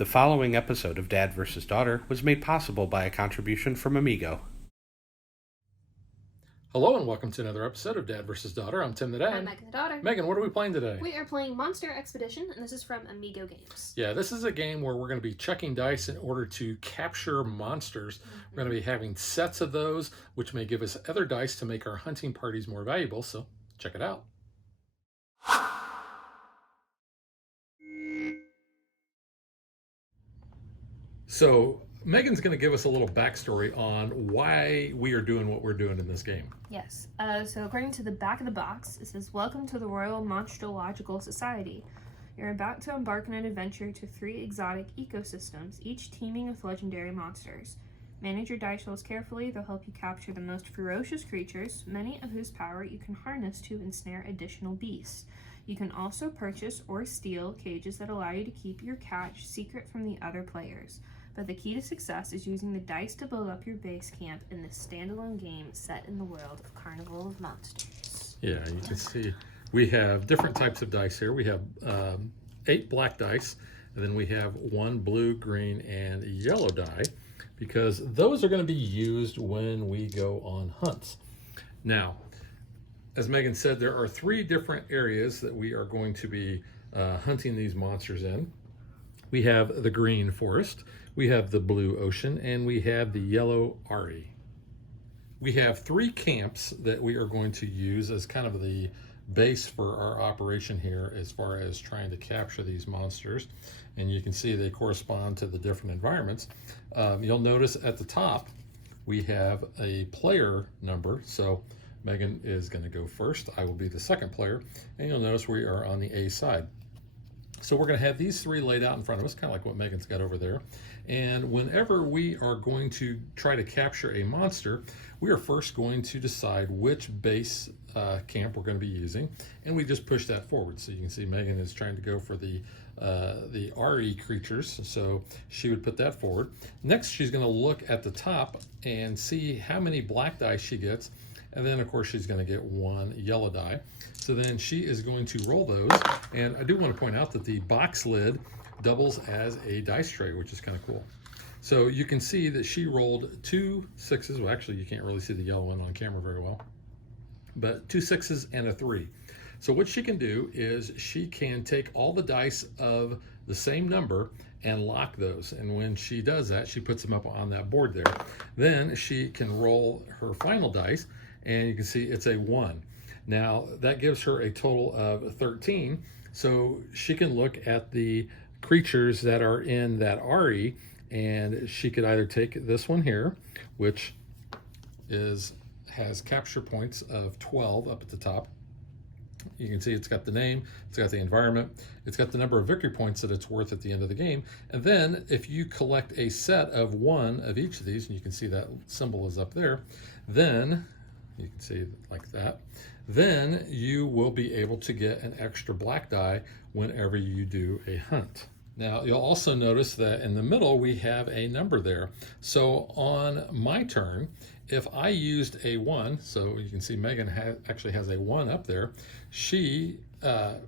The following episode of Dad vs. Daughter was made possible by a contribution from Amigo. Hello and welcome to another episode of Dad vs. Daughter. I'm Tim the Dad. I'm Megan the Daughter. Megan, what are we playing today? We are playing Monster Expedition, and this is from Amigo Games. Yeah, this is a game where we're going to be checking dice in order to capture monsters. We're going to be having sets of those, which may give us other dice to make our hunting parties more valuable, so check it out. So, Megan's going to give us a little backstory on why we are doing what we're doing in this game. Yes. So according to the back of the box, it says, "Welcome to the Royal Monstrological Society. You're about to embark on an adventure to 3 exotic ecosystems, each teeming with legendary monsters. Manage your dice rolls carefully. They'll help you capture the most ferocious creatures, many of whose power you can harness to ensnare additional beasts. You can also purchase or steal cages that allow you to keep your catch secret from the other players. But the key to success is using the dice to build up your base camp in this standalone game set in the world of Carnival of Monsters." Yeah, you can see we have different types of dice here. We have 8 black dice, and then we have 1 blue, green, and yellow die, because those are going to be used when we go on hunts. Now, as Megan said, there are 3 different areas that we are going to be hunting these monsters in. We have the green forest, we have the blue ocean, and we have the yellow RE. We have 3 camps that we are going to use as kind of the base for our operation here as far as trying to capture these monsters. And you can see they correspond to the different environments. You'll notice at the top we have a player number. So Megan is going to go first. I will be the second player. And you'll notice we are on the A side. So we're going to have these 3 laid out in front of us, kind of like what Megan's got over there. And whenever we are going to try to capture a monster, we are first going to decide which base camp we're going to be using, and we just push that forward. So you can see Megan is trying to go for the RE creatures, so she would put that forward. Next, she's going to look at the top and see how many black dice she gets, and then of course she's going to get 1 yellow die. So then she is going to roll those, and I do want to point out that the box lid doubles as a dice tray, which is kind of cool. So you can see that she rolled 2 6s. Well, actually you can't really see the yellow one on camera very well, but 2 6s and a 3. So what she can do is she can take all the dice of the same number and lock those. And when she does that, she puts them up on that board there. Then she can roll her final dice, and you can see it's a 1. Now that gives her a total of 13. So she can look at the creatures that are in that RE, and she could either take this one here, which has capture points of 12 up at the top. You can see it's got the name, it's got the environment, it's got the number of victory points that it's worth at the end of the game. And then if you collect a set of 1 of each of these, and you can see that symbol is up there, then you can see like that, then you will be able to get an extra black die whenever you do a hunt. Now you'll also notice that in the middle we have a number there. So on my turn, if I used a 1, so you can see Megan actually has a 1 up there. She, do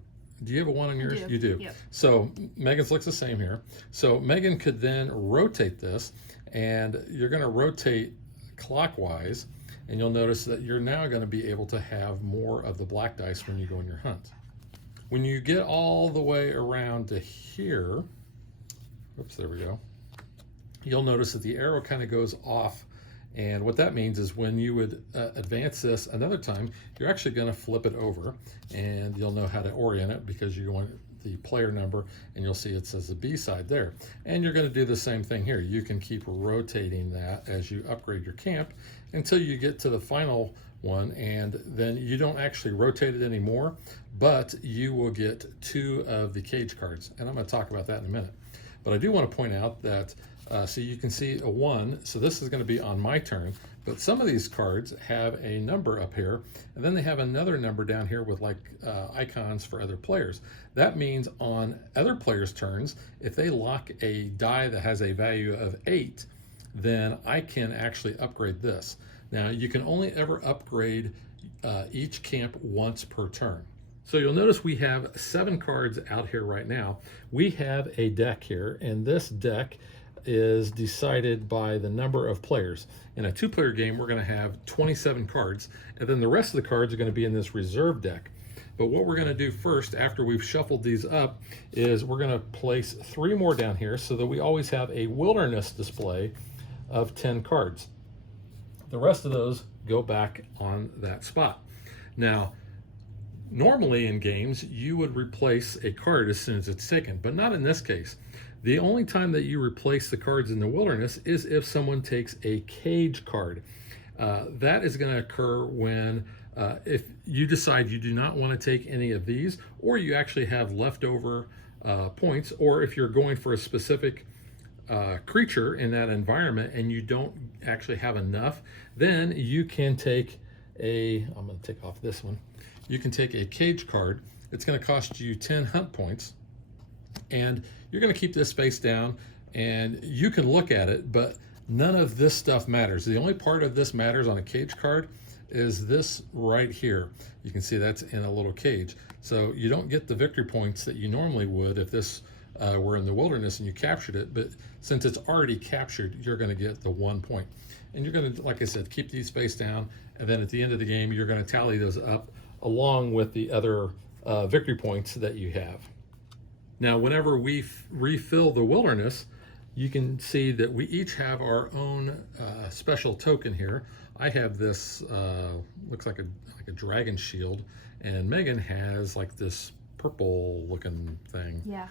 you have a 1 on yours? You do. Yep. So Megan's looks the same here. So Megan could then rotate this, and you're going to rotate clockwise, and you'll notice that you're now going to be able to have more of the black dice when you go on your hunt. When you get all the way around to here, oops, there we go, you'll notice that the arrow kind of goes off. And what that means is when you would advance this another time, you're actually going to flip it over, and you'll know how to orient it because you want the player number, and you'll see it says the B side there. And you're going to do the same thing here. You can keep rotating that as you upgrade your camp until you get to the final one, and then you don't actually rotate it anymore, but you will get 2 of the cage cards. And I'm going to talk about that in a minute. But I do want to point out that so you can see a 1, so this is going to be on my turn, but some of these cards have a number up here, and then they have another number down here with like icons for other players. That means on other players' turns, if they lock a die that has a value of 8, then I can actually upgrade this. Now you can only ever upgrade each camp once per turn. So you'll notice we have 7 cards out here right now. We have a deck here, and this deck is decided by the number of players. In a 2-player game, we're going to have 27 cards, and then the rest of the cards are going to be in this reserve deck. But what we're going to do first, after we've shuffled these up, is we're going to place 3 more down here so that we always have a wilderness display of 10 cards. The rest of those go back on that spot. Now, normally in games, you would replace a card as soon as it's taken, but not in this case. The only time that you replace the cards in the wilderness is if someone takes a cage card. That is going to occur when if you decide you do not want to take any of these, or you actually have leftover points, or if you're going for a specific creature in that environment and you don't actually have enough, then you can take I'm going to take off this one. You can take a cage card. It's going to cost you 10 hunt points, and you're going to keep this face down, and you can look at it, but none of this stuff matters. The only part of this matters on a cage card is this right here. You can see that's in a little cage. So you don't get the victory points that you normally would if this were in the wilderness and you captured it, but since it's already captured, you're going to get the 1 point. And you're going to, like I said, keep these face down, and then at the end of the game, you're going to tally those up along with the other victory points that you have. Now, whenever we refill the wilderness, you can see that we each have our own special token here. I have this, looks like a dragon shield, and Megan has like this purple looking thing. Yeah.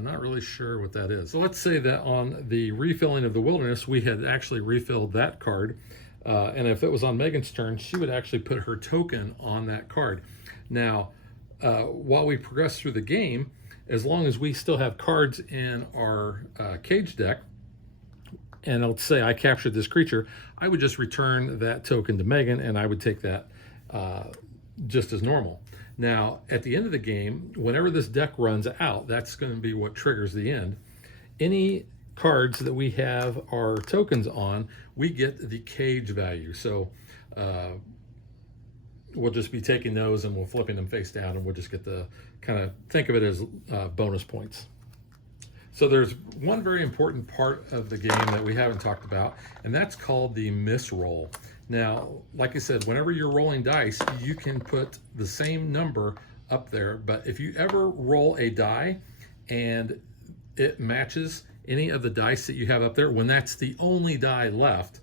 Not really sure what that is. So let's say that on the refilling of the wilderness, we had actually refilled that card. And if it was on Megan's turn, she would actually put her token on that card. Now, while we progress through the game, as long as we still have cards in our cage deck, and let's say I captured this creature, I would just return that token to Megan, and I would take that just as normal. Now, at the end of the game, whenever this deck runs out, that's going to be what triggers the end. Any cards that we have our tokens on, we get the cage value. So we'll just be taking those and we'll flipping them face down, and we'll just get the kind of think of it as bonus points. So there's one very important part of the game that we haven't talked about, and that's called the miss roll. Now, like I said, whenever you're rolling dice, you can put the same number up there, but if you ever roll a die and it matches any of the dice that you have up there, when that's the only die left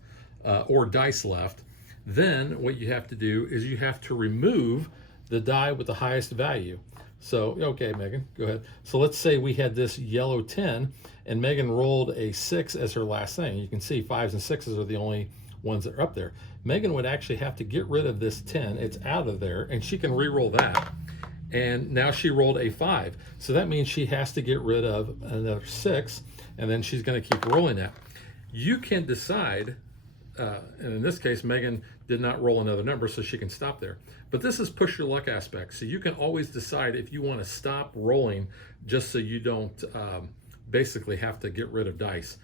or dice left, then what you have to do is you have to remove the die with the highest value. So, okay, Megan, go ahead. So let's say we had this yellow 10 and Megan rolled a 6 as her last thing. You can see 5s and 6s are the only ones that are up there. Megan would actually have to get rid of this 10. It's out of there, and she can re-roll that. And now she rolled a 5. So that means she has to get rid of another 6, and then she's going to keep rolling that. You can decide, and in this case, Megan did not roll another number, so she can stop there. But this is push your luck aspect. So you can always decide if you want to stop rolling just so you don't basically have to get rid of dice.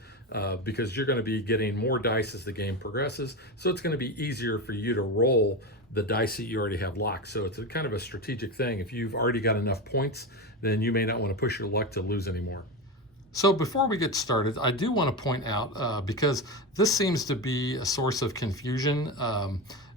Because you're going to be getting more dice as the game progresses. So it's going to be easier for you to roll the dice that you already have locked. So it's a kind of a strategic thing. If you've already got enough points, then you may not want to push your luck to lose anymore. So before we get started, I do want to point out, because this seems to be a source of confusion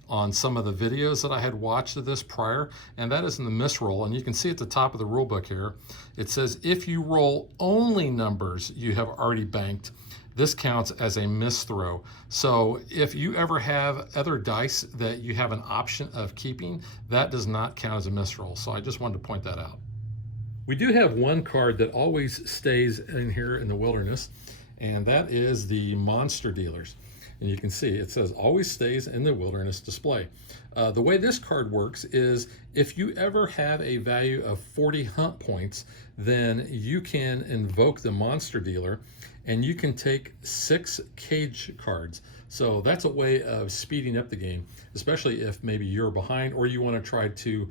on some of the videos that I had watched of this prior, and that is in the miss roll. And you can see at the top of the rule book here, it says if you roll only numbers you have already banked, this counts as a miss throw. So if you ever have other dice that you have an option of keeping, that does not count as a miss roll. So I just wanted to point that out. We do have one card that always stays in here in the wilderness, and that is the monster dealers. And you can see it says always stays in the wilderness display. The way this card works is if you ever have a value of 40 hunt points, then you can invoke the monster dealer, and you can take 6 cage cards. So that's a way of speeding up the game, especially if maybe you're behind or you want to try to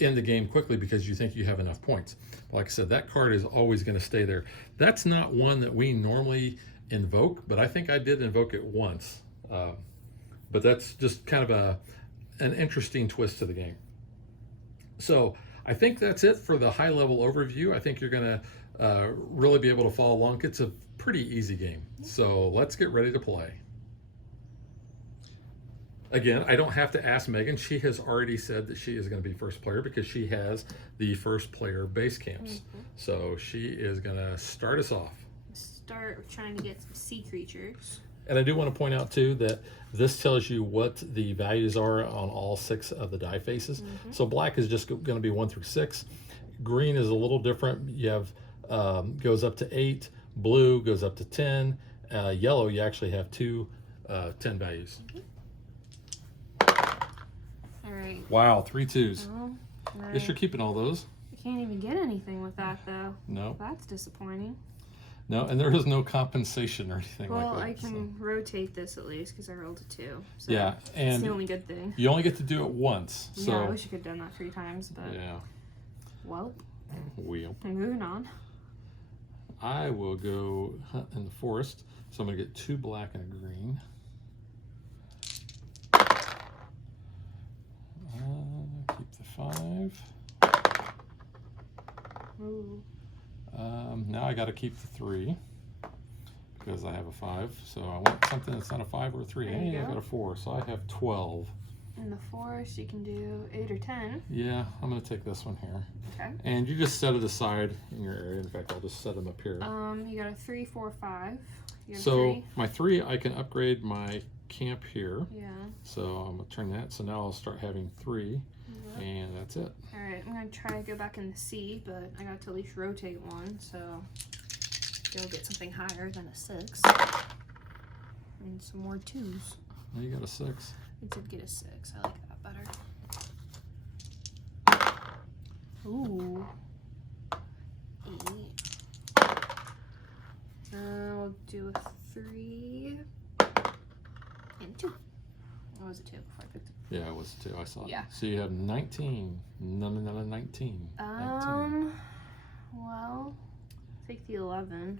end the game quickly because you think you have enough points. Like I said, that card is always going to stay there. That's not one that we normally invoke, but I think I did invoke it once. But that's just kind of an interesting twist to the game. So I think that's it for the high level overview. I think you're going to really be able to follow along. It's a pretty easy game. So let's get ready to play. Again, I don't have to ask Megan. She has already said that she is going to be first player because she has the first player base camps. So she is going to start us off. Start with trying to get some sea creatures. And I do want to point out too that this tells you what the values are on all 6 of the die faces. So black is just going to be 1 through 6. Green is a little different. You have goes up to 8. Blue goes up to 10. Yellow, you actually have 2 10 values. All right. Wow, 3 2s. Well, Guess you're keeping all those. you can't even get anything with that though. No. That's disappointing. No, and there is no compensation or anything Well, like that. I can rotate this at least because I rolled a 2. So Yeah, it's and the only good thing. you only get to do it once. So Yeah, I wish I could have done that 3 times, but yeah, well, wheel. moving on. I will go hunt in the forest. So I'm gonna get 2 black and a green. Keep the 5. Ooh. Now I got to keep the 3 because I have a 5. So I want something that's not a 5 or a 3. There you Hey, I go. got a 4, so I have 12. In the forest, you can do 8 or 10. Yeah, I'm gonna take this one here. Okay. And you just set it aside in your area. In fact, I'll just set them up here. You got a 3, 4, 5. You have So 3. my 3, I can upgrade my camp here. Yeah. So I'm gonna turn that. So now I'll start having 3, and that's it. All right, I'm gonna try to go back in the sea, but I got to at least rotate 1, so you'll get something higher than a 6. And some more 2s. Now you got a 6. I did get a 6. I like that better. Ooh. 8. We'll do a 3 and 2. What was it 2 before I picked it? Yeah, it was 2. I saw it. Yeah. So you have 19. Another 19. 19. Well, take the 11.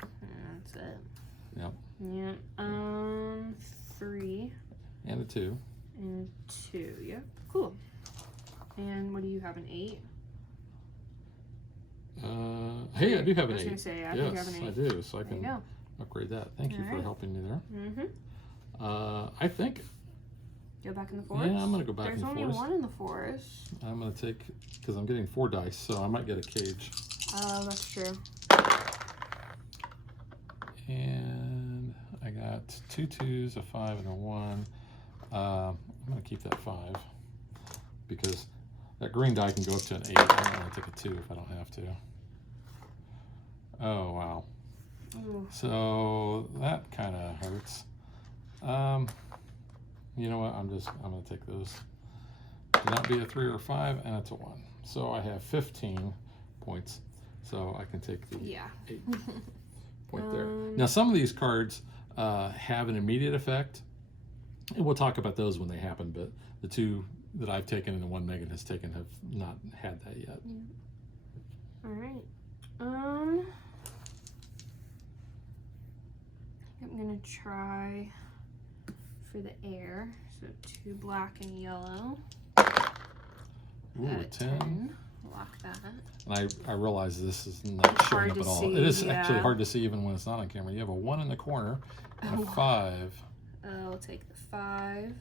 That's it. Yep. Yeah. 3 And a 2. and 2. Yep. Cool. And what do you have? An 8? Hey, I do have an 8. I was gonna say, yeah, I think you yes, have an 8. I do. So I There you can go. upgrade that. Thank you for Alright. helping me there. Mm-hmm. I think Go back in the forest? I'm gonna go back There's in the only forest. 1 in the forest. I'm gonna take because I'm getting 4 dice, so I might get a cage. Oh, that's true. And I got 2 2s, a 5, and a 1. I'm gonna keep that 5 because that green die can go up to an 8. I don't want to take a 2 if I don't have to. Oh wow. Ooh. So that kind of hurts. You know what? I'm gonna take those. Do not be a 3 or a 5, and it's a 1. So I have 15 points. So I can take the Yeah. 8 point there. Now some of these cards have an immediate effect, and we'll talk about those when they happen. But the 2 that I've taken and the 1 Megan has taken have not had that yet. All right. I'm gonna try for the air. So 2 black and yellow. Ooh, a 10. Lock that. And I realize this is not It's showing hard up to at all. see, It is actually yeah. hard to see even when it's not on camera. You have a 1 in the corner and a Oh. 5. I'll take the 5.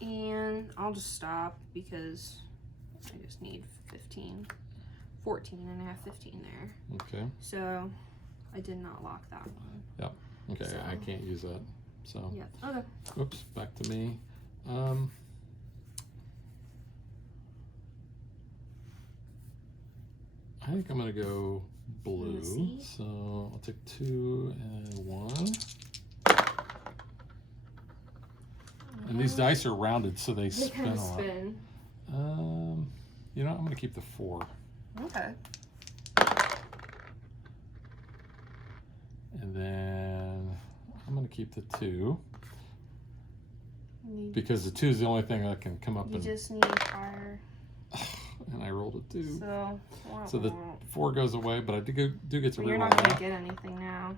And I'll just stop because I just need 15. 14 and I have 15 there. Okay. So I did not lock that one. Okay, So- I can't use that. So, Yeah. Okay. oops, back to me. I think I'm gonna go blue. see? So I'll take 2 and 1. And these dice are rounded, so they They spin kind a of lot. spin. You know, I'm gonna keep the 4. Okay. And then I'm gonna keep the 2 You, because the 2 is the only thing that can come up you and just need fire. and I rolled a 2. So, So the 4 goes away, but I do get to but you're reroll not gonna that. get anything now.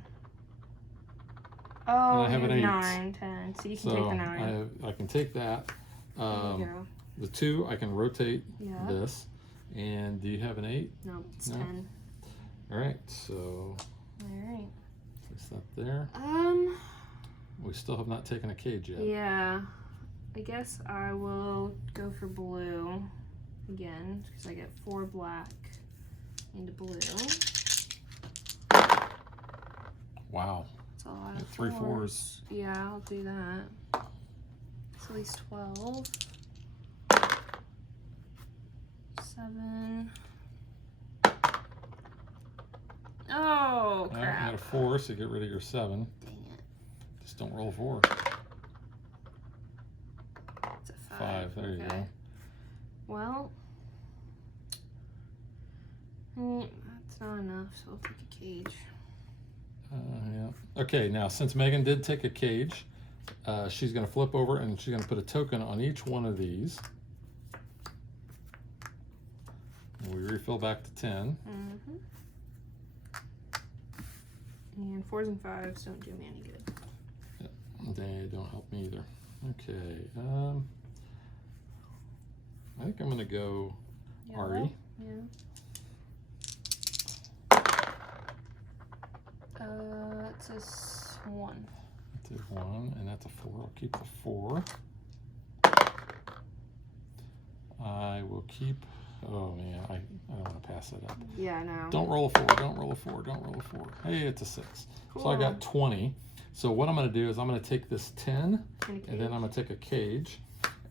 Oh, I have you an 8. 9, 10. So you can take the 9. I can take that, There you go. The 2, I can rotate Yeah. this. And do you have an 8? No, it's No? 10. All right, so Alright. place that there. We still have not taken a cage yet. Yeah. I guess I will go for blue again, because I get 4 black into blue. Wow. That's a lot Got of 3 4s. Yeah, I'll do that. It's at least 12. 7. Oh, I got crap. a 4, so get rid of your 7. Dang it. Just don't roll a 4. It's a 5. 5, there you go. Well, that's not enough, so I'll take a cage. Yeah. Okay, now since Megan did take a cage, she's going to flip over and she's going to put a token on each one of these. And we refill back to 10. Mm-hmm. And 4s and 5s don't do me any good. They don't help me either. Okay. I think I'm going to go Yellow? Ari. Yeah. It says 1. Take 1, and that's a 4. I'll keep the 4. I will keep. Oh man, I don't want to pass that up. Yeah, no. Don't roll a 4. Don't roll a 4. Don't roll a 4. Hey, it's a 6. Cool. So I got 20. So what I'm going to do is I'm going to take this 10, And and then I'm going to take a cage,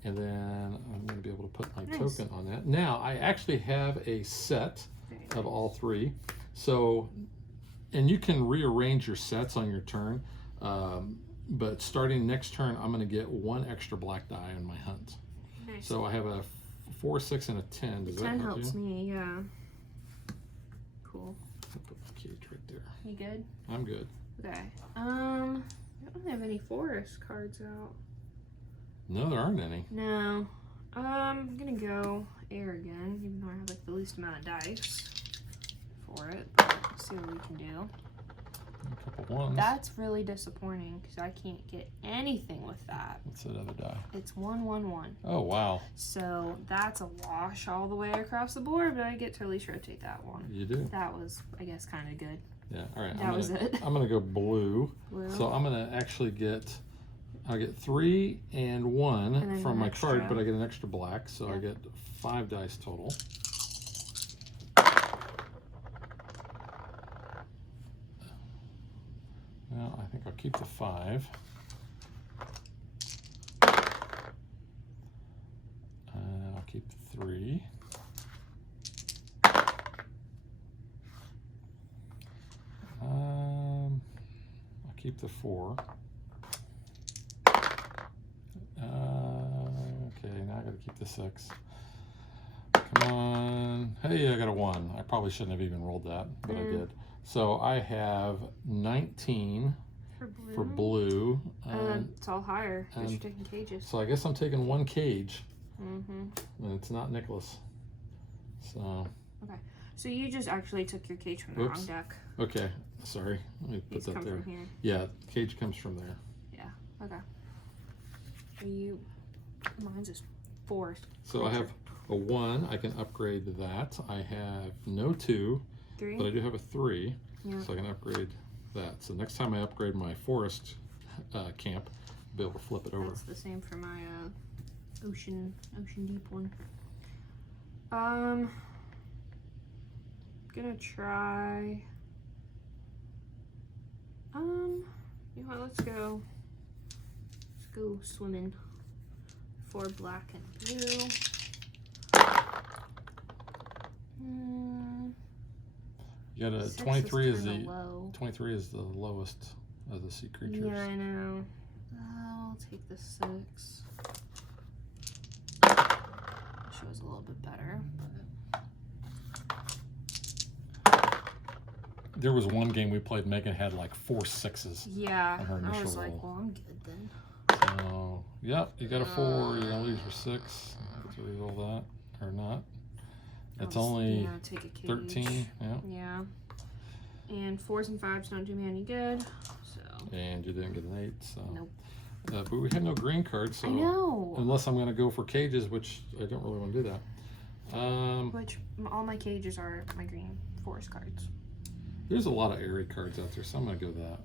and then I'm going to be able to put my Nice. token on that. Now I actually have a set Very of nice. all 3. So, and you can rearrange your sets on your turn. But starting next turn, I'm going to get 1 extra black die on my hunt. Nice. So I have a 4, 6, and a 10. Does that 10 help helps you? me, yeah. Cool. I'll put my cage right there. You good? I'm good. Okay. I don't have any forest cards out. No, there aren't any. No. I'm gonna go air again, even though I have like the least amount of dice for it. But let's see what we can do. A couple 1s. That's really disappointing because I can't get anything with that. What's that other die? It's 1, 1, 1. Oh, wow. So that's a wash all the way across the board, but I get to at least rotate that one. You do? That was, I guess, kind of good. Yeah, all right. That was it. I'm going to go blue. Blue. So I'm going to actually I'll get 3 and 1 And then from an my card, extra. but I get an extra black. So I Yeah. get 5 dice total. Well, I think I'll keep the 5. I'll keep the 3. I'll keep the 4. Okay, now I gotta keep the 6. Come on. Hey, I got a 1. I probably shouldn't have even rolled that, but I did. So I have 19 for blue. It's all higher because you're and- taking cages. So I guess I'm taking 1 cage, Mm-hmm. and it's not Nicholas. So, So you just actually took your cage from the Oops. wrong deck. okay, sorry. Let me put These that come there. from here. Yeah, cage comes from there. Okay. Are you? Mine's is 4. So I have a 1. I can upgrade that. I have no 2, 3. but I do have a 3. Yeah. So I can upgrade that. So next time I upgrade my forest camp, I'll be able to flip it over. That's the same for my ocean deep one. Gonna try. You know what? Let's go swimming. 4 black and blue. You got a 6 23 is kinda the low. 23 is the lowest of the sea creatures. Yeah, I know. I'll take the 6. She was a little bit better. There was one game we played. Megan had like 4 6s. Yeah, On her I was initial like, roll. well, I'm good then. So, yep, you got a 4. You're gonna lose your 6. Get to reroll that or not. It's only yeah, take a cage. 13. Yeah, Yeah. And 4s and 5s don't do me any good. So and you didn't get an 8. So, Nope. But we have no green cards, so I know. unless I'm going to go for cages, which I don't really want to do that. Which all my cages are my green forest cards. There's a lot of airy cards out there, so I'm going to go that.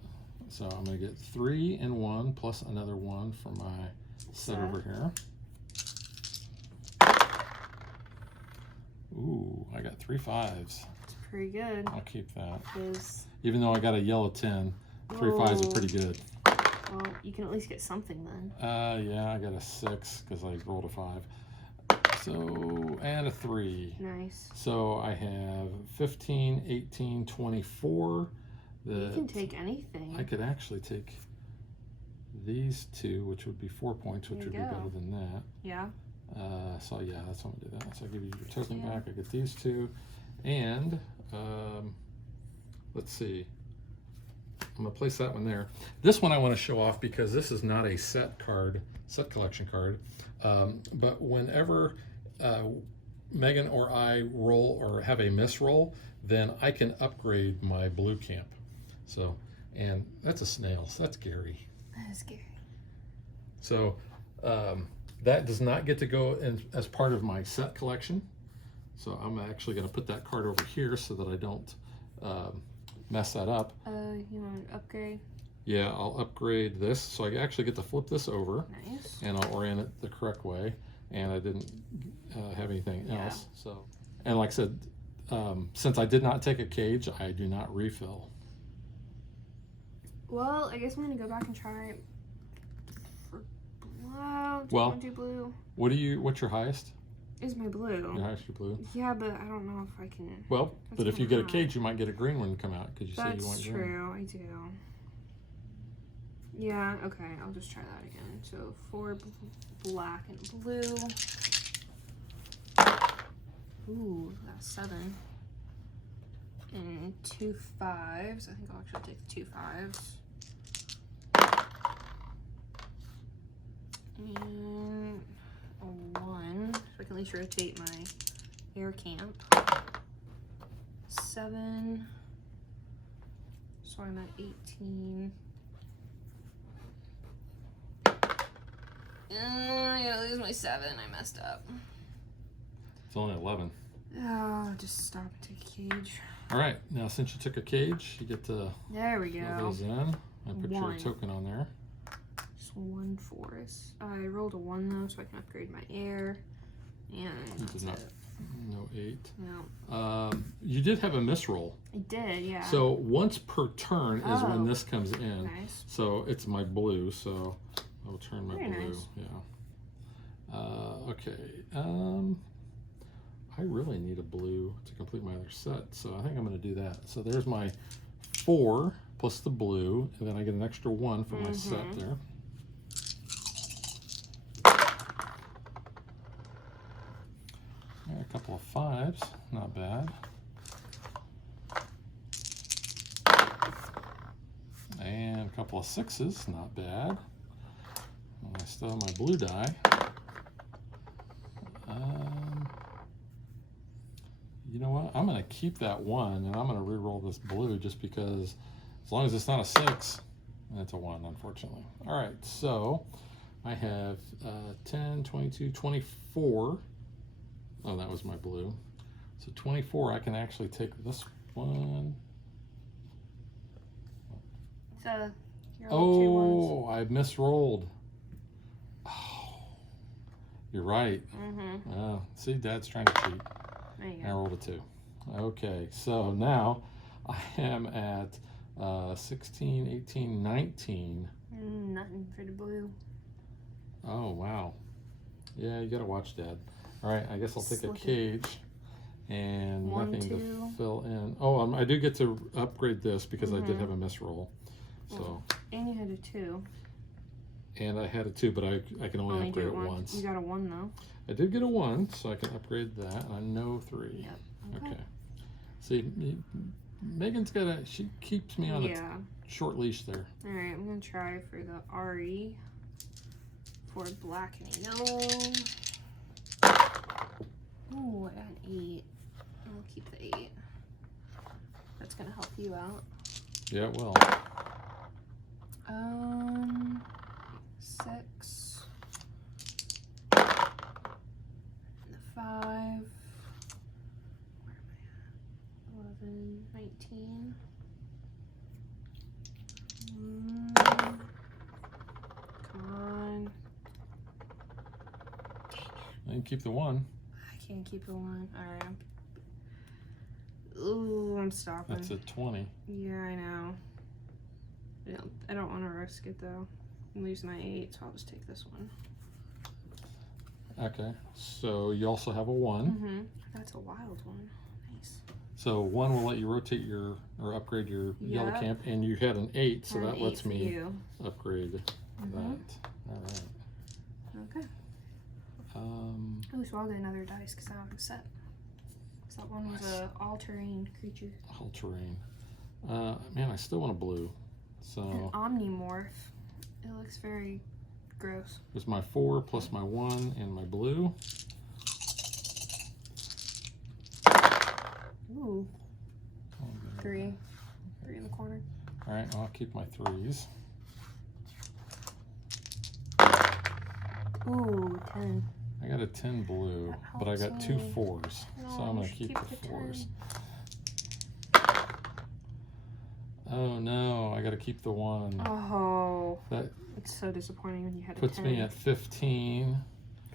So I'm going to get 3 and 1 plus another 1 for my set over here. Ooh, I got 3 5s. It's pretty good. I'll keep that. Even though I got a yellow 10, 3 5s are pretty good. Well, you can at least get something then. Yeah, I got a 6 because I rolled a 5. So, and a 3. Nice. So I have 15, 18, 24. You can take anything. I could actually take these 2, which would be 4 points, which would be better than that. Yeah. So yeah, that's how I'm gonna do that. So I give you your token back. I get these 2, and let's see. I'm gonna place that one there. This one I want to show off because this is not a set collection card. But whenever Megan or I roll or have a miss roll, then I can upgrade my blue camp. So, and that's a snail. So that's Gary. That is scary. So that does not get to go in as part of my set collection. So I'm actually going to put that card over here so that I don't mess that up. You want to upgrade? Yeah, I'll upgrade this. So I actually get to flip this over. Nice. And I'll orient it the correct way. And I didn't have anything else. So, and like I said, since I did not take a cage, I do not refill. Well, I guess I'm gonna go back and try for blue. Well, Do blue. What's your highest? Is my blue? Your highest, your blue. Yeah, but I don't know if I can. Well, but if you get a cage, you might get a green one come out because you say you want green. That's true. I do. Yeah. Okay. I'll just try that again. So 4 black and blue. Ooh, that's 7. And 2 5s. I think I'll actually take the 2 5s. And a 1. So I can at least rotate my air camp. 7. So I'm at 18. I gotta lose my 7. I messed up. It's only 11. Oh, just stop and take a cage. All right, now since you took a cage, you get to There we fill go. those in and put your 1. token on there. Just 1 forest. I rolled a 1 though, so I can upgrade my air. And You that's did not. it. No 8. No. You did have a miss roll. I did, yeah. So once per turn is when this comes in. Nice. So it's my blue, so I'll turn my Very blue. nice. Yeah. Okay. I really need a blue to complete my other set, so I think I'm going to do that. So there's my 4 plus the blue, and then I get an extra 1 for my set there. A couple of 5s, not bad. And a couple of 6s, not bad. And I still have my blue die. You know what? I'm going to keep that 1, and I'm going to re-roll this blue just because as long as it's not a 6, it's a 1, unfortunately. All right, so I have 10, 22, 24. Oh, that was my blue. So 24, I can actually take this one. So, you're Oh, I misrolled. Oh, you're right. Oh, see, Dad's trying to cheat. There you I go. rolled a 2. Okay, so now I am at 16, 18, 19. Nothing for the blue. Oh, wow. Yeah, you gotta watch Dad. All right, I guess I'll take a Look at- cage and 1, nothing 2. to fill in. Oh, I do get to upgrade this because I did have a miss roll. So, And you had a 2. and I had a 2, but I can only upgrade it once. You got a 1 though. I did get a 1, so I can upgrade that. And I know 3. Yep. Okay. See, Megan's she keeps me on a short leash there. Alright, I'm gonna try for the RE for black and yellow. Ooh, I got an 8. I'll keep the 8. That's gonna help you out. Yeah, well. 7, 19. Come on. I can keep the 1. I can't keep the 1. Alright. Ooh, I'm stopping. That's a 20. Yeah, I know. I don't want to risk it though. I'm losing my 8, so I'll just take this one. Okay, so you also have a 1. That's a wild one. Nice. So 1 will let you rotate your, or upgrade your yellow Yep. camp, and you had an 8, so And that an lets 8 for me you. upgrade that. All right. Okay. Oh, so I'll get another dice because I don't have a set. Because that one was a all-terrain creature. All terrain. Man, I still want a blue. So An omnimorph. It looks very gross. there's my 4 plus my 1 and my blue. Ooh. 3. 3 in the corner. All right, I'll keep my 3s. Ooh, 10. I got a 10 blue, That but I got helps 2 me. 4s, No, so I'm you gonna should keep the the 4s. 10. Oh no, I gotta keep the 1. Oh. That It's so disappointing when you had a puts 10. me at 15.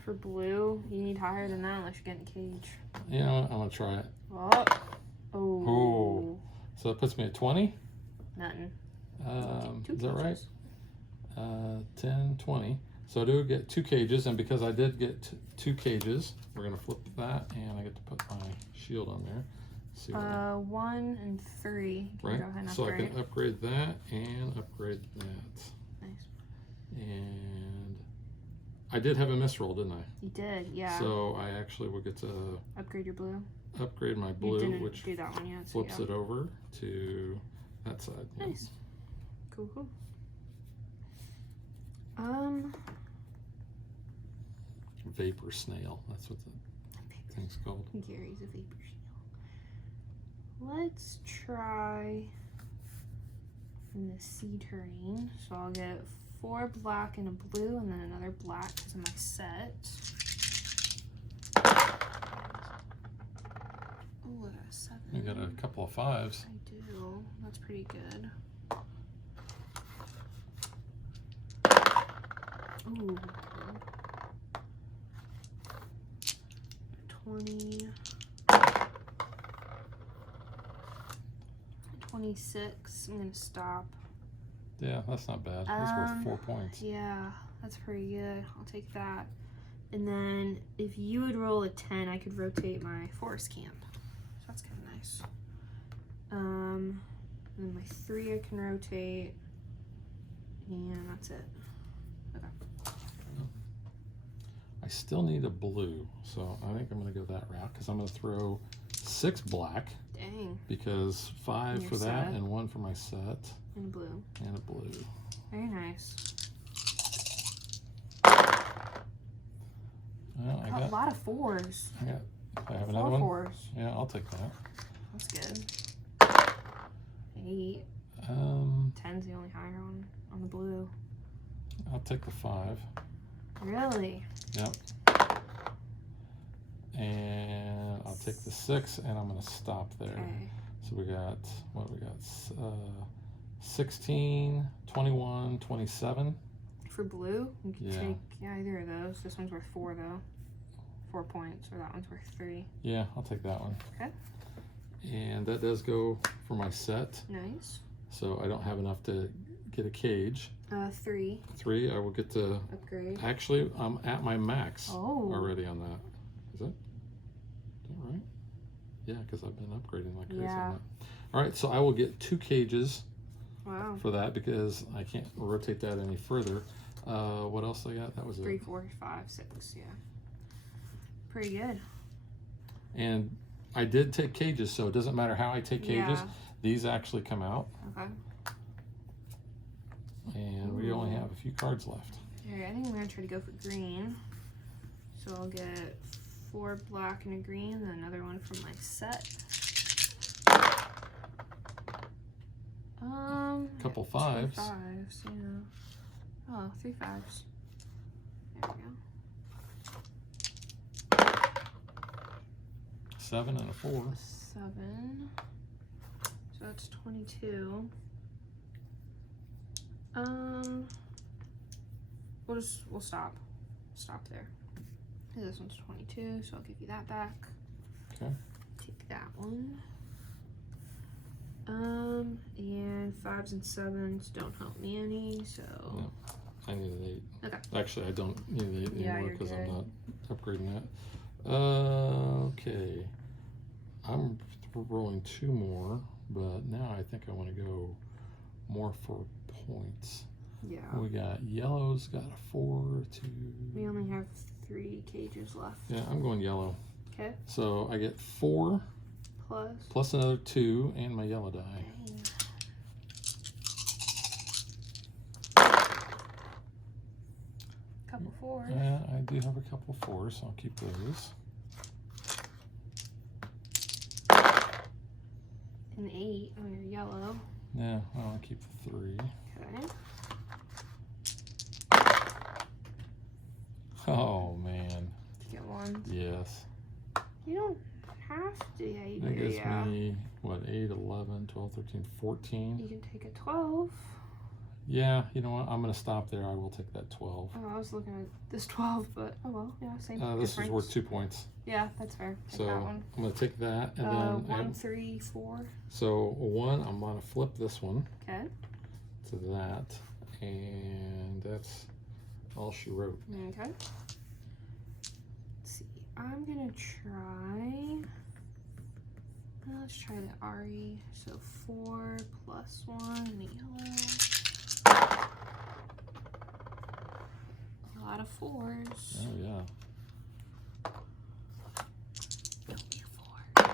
For blue, you need higher than that unless you're getting cage. You know what? I'm gonna try it. Oh. Oh. So that puts me at 20. Nothing. Is that right? cages. 10, 20. So I do get 2 cages, and because I did get 2 cages, we're gonna flip that, and I get to put my shield on there. See what 1 and 3. You can right? go ahead and So upgrade. I can upgrade that and upgrade that. Nice. And I did have a misroll, didn't I? You did, yeah. So I actually will get to Upgrade your blue. upgrade my You blue, didn't which do that one yet. So flips yeah. it over to that side. Yeah. Nice. Cool, cool. Vapor snail. That's what the thing's called. Gary's a vapor snail. Let's try in the sea terrain. So I'll get 4 black and a blue, and then another black because of my set. Oh, I got a 7. You got a couple of 5s. I do. That's pretty good. Ooh. 20. 26. I'm gonna stop. Yeah, that's not bad. That's worth 4 points. Yeah, that's pretty good. I'll take that. And then if you would roll a 10, I could rotate my forest camp. So that's kind of nice. And then my 3 I can rotate. And that's it. Okay. I still need a blue, so I think I'm going to go that route because I'm going to throw 6 black Dang. because 5 Your for that set. and 1 for my set And blue. and a blue. Very nice. Well, I Got a got. lot of 4s. I have 4 another one. 4s. Yeah, I'll take that. That's good. 8. 10's the only higher one on the blue. I'll take the 5. Really? Yep. And I'll take the 6, and I'm going to stop there. Okay. So we got, what do we got? 16, 21, 27. For blue, you can Yeah. take either of those. This one's worth 4 though. 4 points, or that one's worth 3. Yeah, I'll take that one. Okay. And that does go for my set. Nice. So I don't have enough to get a cage. 3. 3, I will get to, Upgrade. actually, I'm at my max Oh. already on that. Is that right? Yeah, because I've been upgrading like crazy Yeah. on that. All right, so I will get 2 cages Wow. for that because I can't rotate that any further. What else I got? That was 3, it. 4, 5, 6. Yeah. Pretty good. And I did take cages, so it doesn't matter how I take cages. Yeah. These actually come out, Okay. and we only have a few cards left. Alright, I think I'm gonna try to go for green. So I'll get 4 black and a green, and then another one from my set. Couple 2 5s. 5s, yeah. Oh, 3 5s. There we go. 7 and a 4. 7. that's 22. We'll stop. Stop there. This one's 22, so I'll give you that back. Okay. Take that one. And 5s and 7s don't help me any, so. No, I need an 8. Okay. Actually, I don't need an 8 Yeah, anymore you're because I'm good. not upgrading that. Okay. I'm rolling 2 more, but now I think I want to go more for points. Yeah. We got yellow's got a 4, 2. We only have 3 cages left. Yeah, I'm going yellow. Okay. So I get 4 plus another 2 and my yellow die. Dang. Couple 4s. Yeah, I do have a couple 4s, so I'll keep those. An 8 on your yellow. Yeah, I'll keep the 3. Okay. Oh man. Get 1. Yes. You don't have to. Yeah, you That do. gives Yeah. me, what, 8, 11, 12, 13, 14. You can take a 12. Yeah, you know what? I'm going to stop there. I will take that 12. Oh, I was looking at this 12, but oh well. Yeah, same This difference. is worth 2 points. Yeah, that's fair. Take So that one. I'm going to take that. And then I 1, have, 3, 4. so 1, I'm going to flip this one Okay. to that. And that's all she wrote. Okay. Let's see. I'm gonna try. Let's try the RE. So 4 plus 1 and a yellow. A lot of 4s. Oh, yeah. Don't be a 4.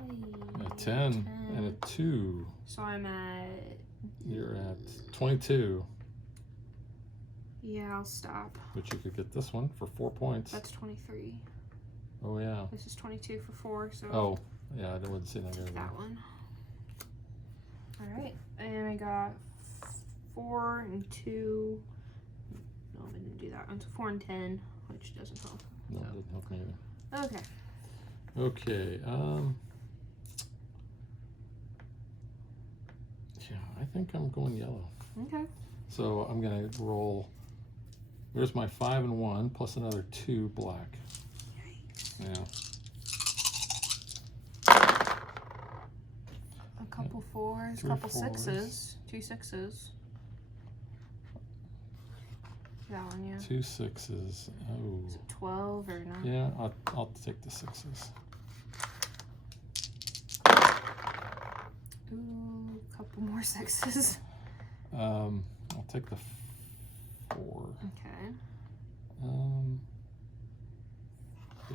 Hey, A 10 and a 2. So I'm at. You're at 22. Yeah, I'll stop. But you could get this one for 4 points. That's 23. Oh, yeah. This is 22 for 4, so. Oh, yeah, I wouldn't see that either. That one. Alright, and I got 4 and 2. No, I didn't do that one. So 4 and 10, which doesn't help. No, So. it didn't help me either. Okay. Okay, yeah, I think I'm going yellow. Okay. So I'm gonna roll, there's my 5 and 1 plus another 2 black. Yikes. Yeah. A couple 4s, 3 couple 4s. 6s, 2 6s. That one, yeah. 2 6s. Oh. Is it 12 or 9? Yeah, I'll take the 6s. Ooh, couple more 6s. I'll take the 4. Okay.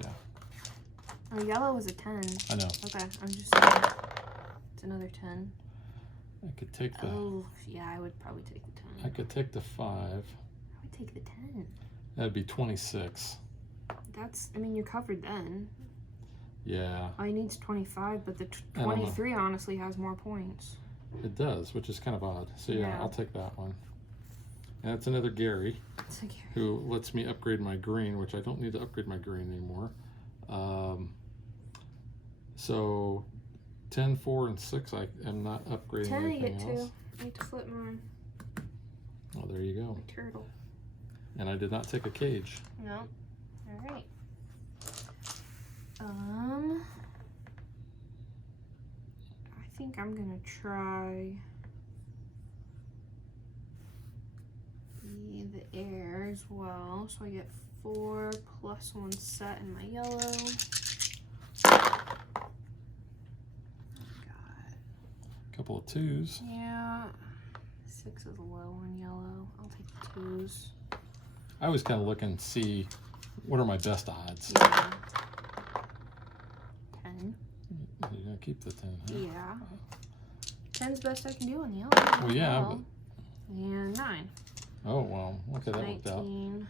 Yeah, Oh, yellow was a 10. I know. Okay, I'm just. It's another 10. I could take the. Oh, yeah, I would probably take the 10. I could take the 5. I would take the 10. That'd be 26. That's, I mean, you're covered then. Yeah, All you need is 25, but the And I'm a- 23 honestly has more points. it does, which is kind of odd. So yeah, Yeah. I'll take that one. And that's another Gary, It's like, who lets me upgrade my green, which I don't need to upgrade my green anymore. So 10, 4, and 6, I am not upgrading 10 I anything get else. to. I need to flip mine. Oh, there you go. My turtle. And I did not take a cage. No. Alright. I think I'm gonna try the air as well. So I get 4 plus 1 set in my yellow. Couple of 2s. Yeah. 6 is low on yellow. I'll take the 2s. I always kind of look and see what are my best odds. Yeah. 10. You're gonna keep the 10, huh? Yeah. 10's best I can do on the yellow. Well, yeah, Well, and 9. Oh, well, okay, that 19, worked out. 21,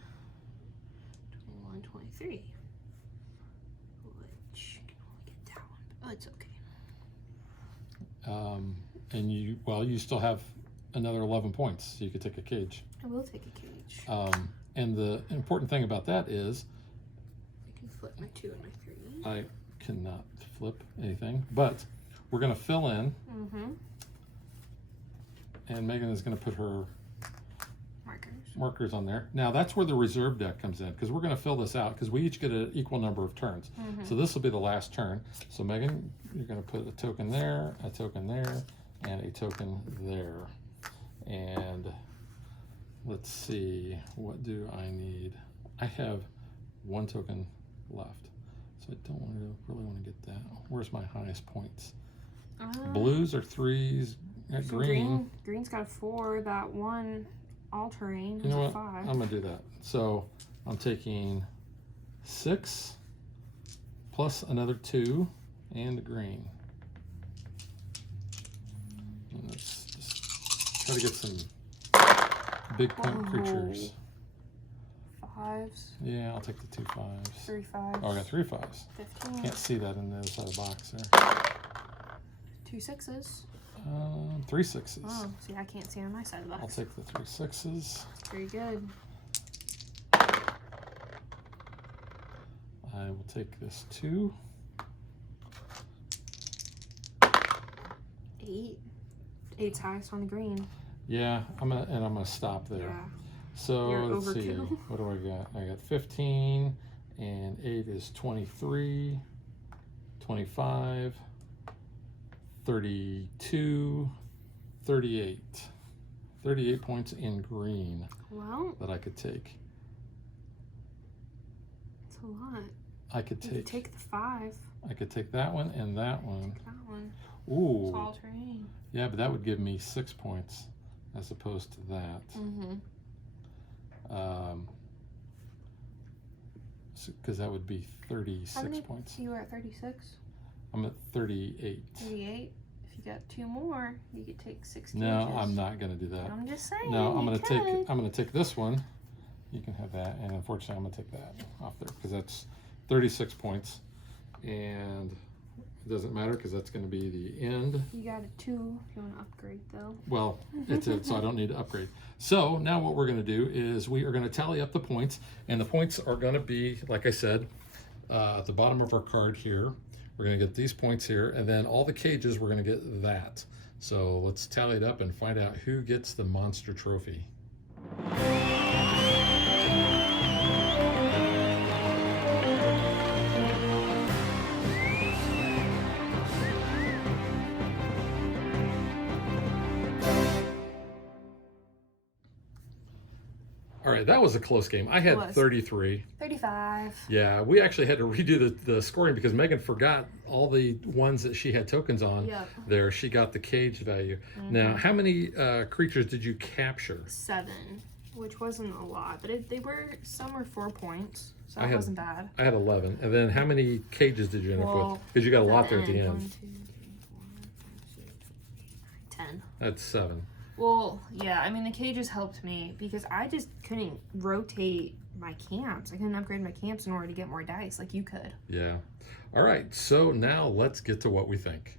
23. Which can only get that one, but it's okay. And you still have another 11 points, so you could take a cage. I will take a cage. And the important thing about that is I can flip my 2 and my 3. I cannot flip anything, but we're going to fill in, Mm-hmm. and Megan is going to put her Markers. markers on there. Now that's where the reserve deck comes in, because we're going to fill this out because we each get an equal number of turns. So this will be the last turn. So Megan, you're going to put a token there, and a token there. And let's see, what do I need? I have one token left, so I don't really want to get that. Where's my highest points? Blues are 3s. Green. Green's got a 4. That one all-terrain You know has what? a 5. I'm gonna do that. So I'm taking 6 plus another 2 and the green. And let's just try to get some big point creatures. 5s. Yeah, I'll take the 2 5s. 3 5s. Oh, I got 3 5s. 15. Can't see that in the other side of the box there. 2 6s. 3 6s. Oh, see, I can't see on my side of the I'll box. take the 3 6s. Very good. I will take this 2. 8. 8's highest on the green. Yeah, I'm gonna stop there. Yeah. So You're let's see, overkill. what do I got? I got 15, and 8 is 23, 25, 32, 38. 38 points in green Well, that I could take. it's a lot. I could You could take take the 5. I could take that one and that one. That one. It's Ooh. all terrain. Yeah, but that would give me 6 points as opposed to that. Mm-hmm. Because that would be 36 How many points. You were at 36? I'm at 38. 38. If you got 2 more, you could take 6 No, cages. I'm not going to do that. I'm just saying. No, I'm you gonna could. take this one. You can have that, and unfortunately, I'm gonna take that off there because that's 36 points, and it doesn't matter because that's gonna be the end. You got a 2 if you want to upgrade, though. Well, so I don't need to upgrade. So now what we're gonna do is we are gonna tally up the points, and the points are gonna be, like I said, at the bottom of our card here. We're gonna get these points here, and then all the cages we're gonna get that. So let's tally it up and find out who gets the monster trophy. All right, that was a close game. I had was. 33. 35. Yeah, we actually had to redo the scoring because Megan forgot all the ones that she had tokens on. Yep. There, she got the cage value. Now, how many creatures did you capture? 7, which wasn't a lot, but some were 4 points, so I that had- wasn't bad. I had 11. And then how many cages did you end up with? Because you got a lot there at the end. 1, 2, 3, 4, 5, 6, 7, 8, 10. That's 7. Well, yeah, I mean, the cages helped me because I just couldn't rotate my camps. I couldn't upgrade my camps in order to get more dice like you could. Yeah. All right, so now let's get to what we think.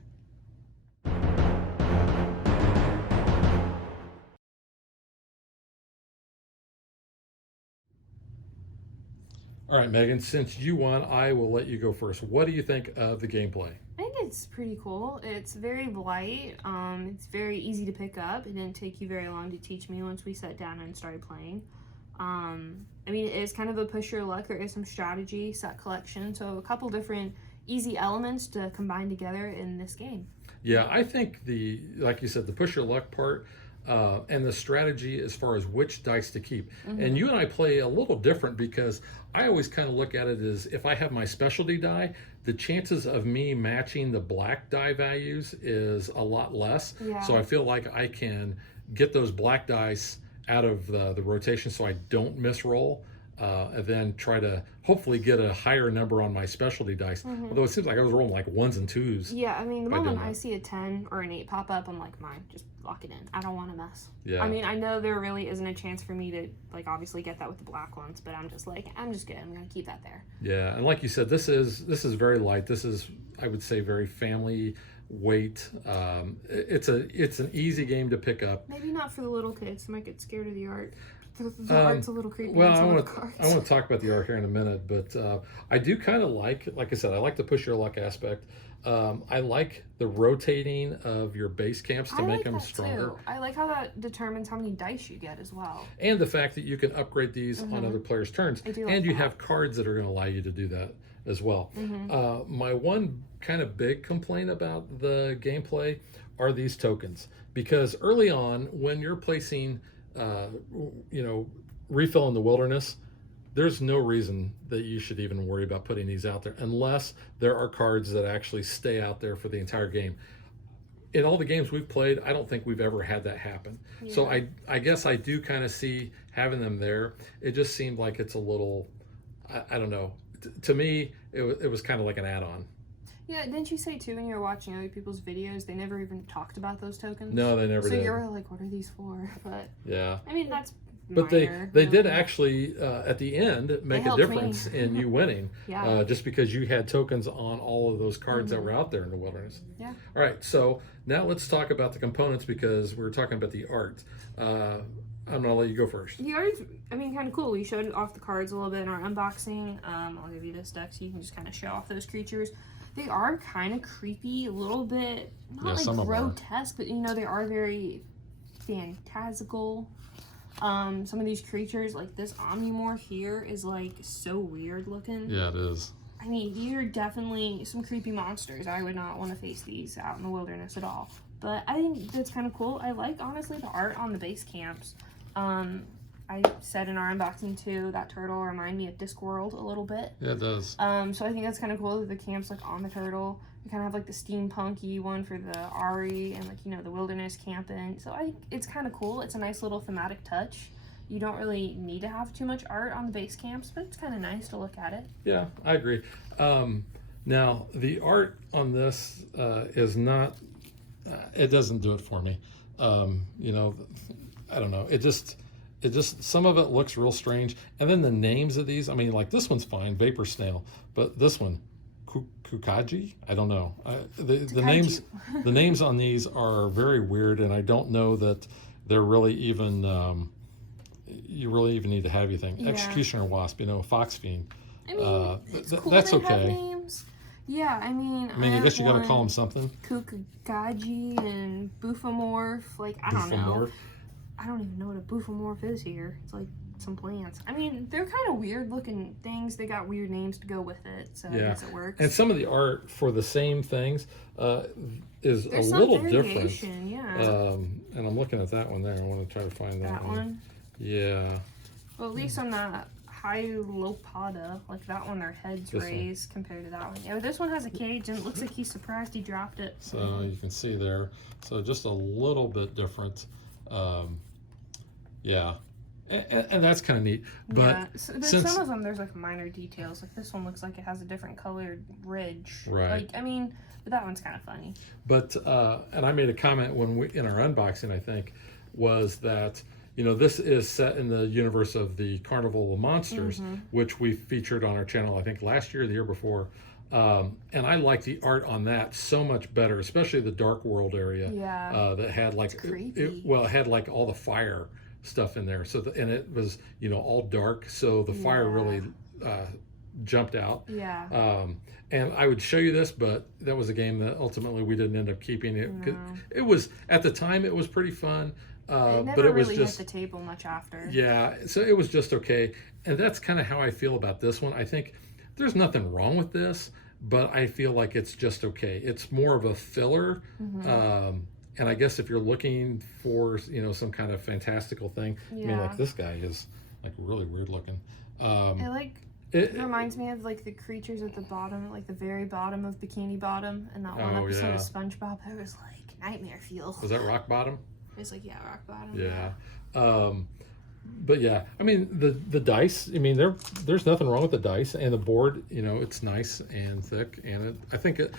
All right, Megan, since you won, I will let you go first. What do you think of the gameplay? I think it's pretty cool. It's very light. It's very easy to pick up. It didn't take you very long to teach me once we sat down and started playing. I mean, it is kind of a push your luck. There is some strategy, set collection, so a couple different easy elements to combine together in this game. Yeah, I think like you said, the push your luck part and the strategy as far as which dice to keep. And you and I play a little different because I always kind of look at it as if I have my specialty die, the chances of me matching the black die values is a lot less. Yeah. So I feel like I can get those black dice out of the rotation so I don't misroll. And then try to hopefully get a higher number on my specialty dice. Although it seems like I was rolling like 1s and 2s. Yeah, I mean, the By doing moment I that. see a 10 or an 8 pop up, I'm like, mine, just lock it in. I don't want to mess. Yeah. I mean, I know there really isn't a chance for me to, like, obviously get that with the black ones, but I'm just like, I'm just good. I'm going to keep that there. Yeah, and like you said, this is very light. This is, I would say, very family weight. It's an easy game to pick up. Maybe not for the little kids. They might get scared of the art. The art's a little creepy. Well, on I some of want the to cards. I want to talk about the art here in a minute, but I do kind of like I said, I like the push your luck aspect. I like the rotating of your base camps to I make like them that stronger. too. I like how that determines how many dice you get as well. And the fact that you can upgrade these on other players' turns. I do like And you that. have cards that are going to allow you to do that as well. My one kind of big complaint about the gameplay are these tokens. Because early on, when you're placing, refill in the wilderness, there's no reason that you should even worry about putting these out there unless there are cards that actually stay out there for the entire game. In all the games we've played, I don't think we've ever had that happen. Yeah. So I guess I do kind of see having them there. It just seemed like it's a little, I don't know. To me, it was kind of like an add-on. Yeah, didn't you say too when you were watching other people's videos, they never even talked about those tokens? No, they never so did. you were like, what are these for? But Yeah. I mean, that's But minor. they did actually at the end make a helped difference me. in you winning, Yeah. just because you had tokens on all of those cards that were out there in the wilderness. Yeah. All right, so now let's talk about the components because we were talking about the art. I'm gonna let you go first. The art is, I mean, kind of cool. We showed off the cards a little bit in our unboxing. I'll give you this deck so you can just kind of show off those creatures. They are kind of creepy, a little bit, not some like of 'em are. grotesque, but they are very fantastical. Some of these creatures, like this Omnimorph here, is like so weird looking. Yeah, it is. I mean, these are definitely some creepy monsters. I would not want to face these out in the wilderness at all. But I think that's kind of cool. I like, honestly, the art on the base camps. I said in our unboxing too, that turtle reminded me of Discworld a little bit. Yeah, it does. So I think that's kind of cool that the camp's like on the turtle. We kind of have like the steampunky one for the Ari and like, the wilderness camping. So I think it's kind of cool. It's a nice little thematic touch. You don't really need to have too much art on the base camps, but it's kind of nice to look at it. Yeah, I agree. Now, the art on this is not, it doesn't do it for me. I don't know. It just, some of it looks real strange. And then the names of these, I mean, like this one's fine, Vapor Snail, but this one, Kukaji? I don't know. The names on these are very weird, and I don't know that they're really even, you really even need to have anything. Yeah. Executioner Wasp, Fox Fiend. I mean, it's cool that's they have okay. names. Yeah, I mean, I guess you got to have call them one something. Kukagaji and Bufomorph. Like, I don't know. Bufomorph. I don't even know what a Bufomorph is here. It's like some plants. I mean, they're kind of weird looking things. They got weird names to go with it, so I guess it works. And some of the art for the same things is There's a some little variation, different. yeah. And I'm looking at that one there. I want to try to find that, That one? Yeah. Well, at least on that Hylopoda, like that one, their head's This one. raised compared to that one. Yeah, but this one has a cage, and it looks like he's surprised he dropped it. So you can see there. So just a little bit different. Yeah. And that's kind of neat. But yeah, so there's since, some of them, there's like minor details. Like this one looks like it has a different colored ridge. Right. Like, I mean, but that one's kind of funny. But and I made a comment when in our unboxing, I think, was that this is set in the universe of the Carnival of Monsters, which we featured on our channel, I think last year or the year before. And I like the art on that so much better, especially the Dark World area. Yeah. That had like creepy. it had like all the fire stuff in there. So and it was all dark, so the fire really jumped out. Yeah. And I would show you this, but that was a game that ultimately we didn't end up keeping it. No. It was at the time it was pretty fun. It never but it was really just hit the table much after. yeah. So it was just okay, and that's kind of how I feel about this one. I think there's nothing wrong with this, but I feel like it's just okay. It's more of a filler. And I guess if you're looking for some kind of fantastical thing, I mean, like this guy is like really weird looking. It reminds me of like the creatures at the bottom, like the very bottom of Bikini Bottom, and that one Oh, episode yeah. of SpongeBob. It was like nightmare fuel. was that Rock Bottom? It was like rock bottom. Yeah. But yeah, I mean the dice. I mean there's nothing wrong with the dice and the board. It's nice and thick, and I think it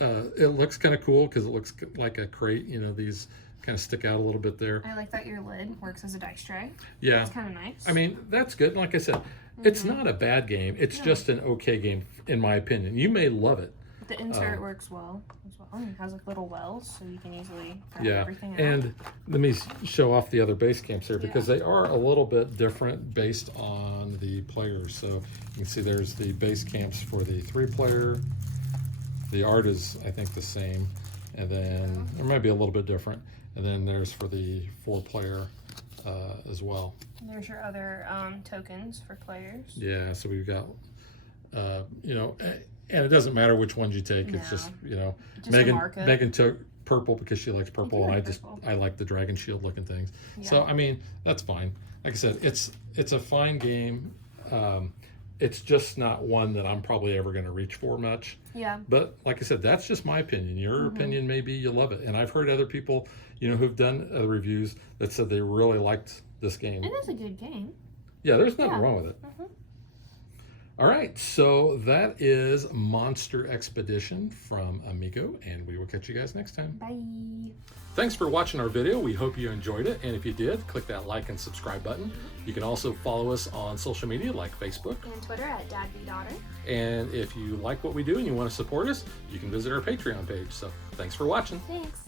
looks kind of cool because it looks like a crate. These kind of stick out a little bit there. I like that your lid works as a dice tray. Yeah, It's kind of nice. I mean that's good. Like I said, it's not a bad game. It's just an okay game in my opinion. You may love it. The insert works well as well. And it has like little wells, so you can easily grab Yeah, everything out. and let me show off the other base camps here because they are a little bit different based on the players. So you can see there's the base camps for the 3-player, The art is, I think, the same, and then there might be a little bit different. And then there's for the 4-player as well. And there's your other tokens for players. Yeah, so we've got, you know, and it doesn't matter which ones you take. It's just, you know, Just to mark it. Megan took purple because she likes purple, and like I like the dragon shield looking things. Yeah. So I mean, that's fine. Like I said, it's a fine game. It's just not one that I'm probably ever going to reach for much. Yeah. But like I said, that's just my opinion. Your opinion may be you love it, and I've heard other people, you know, who've done other reviews that said they really liked this game. It is a good game. Yeah, there's nothing wrong with it. All right, so that is Monster Expedition from Amigo, and we will catch you guys next time. Bye. Thanks for watching our video. We hope you enjoyed it, and if you did, click that like and subscribe button. You can also follow us on social media like Facebook And Twitter at DadVDaughter. and if you like what we do and you want to support us, you can visit our Patreon page. So thanks for watching. Thanks.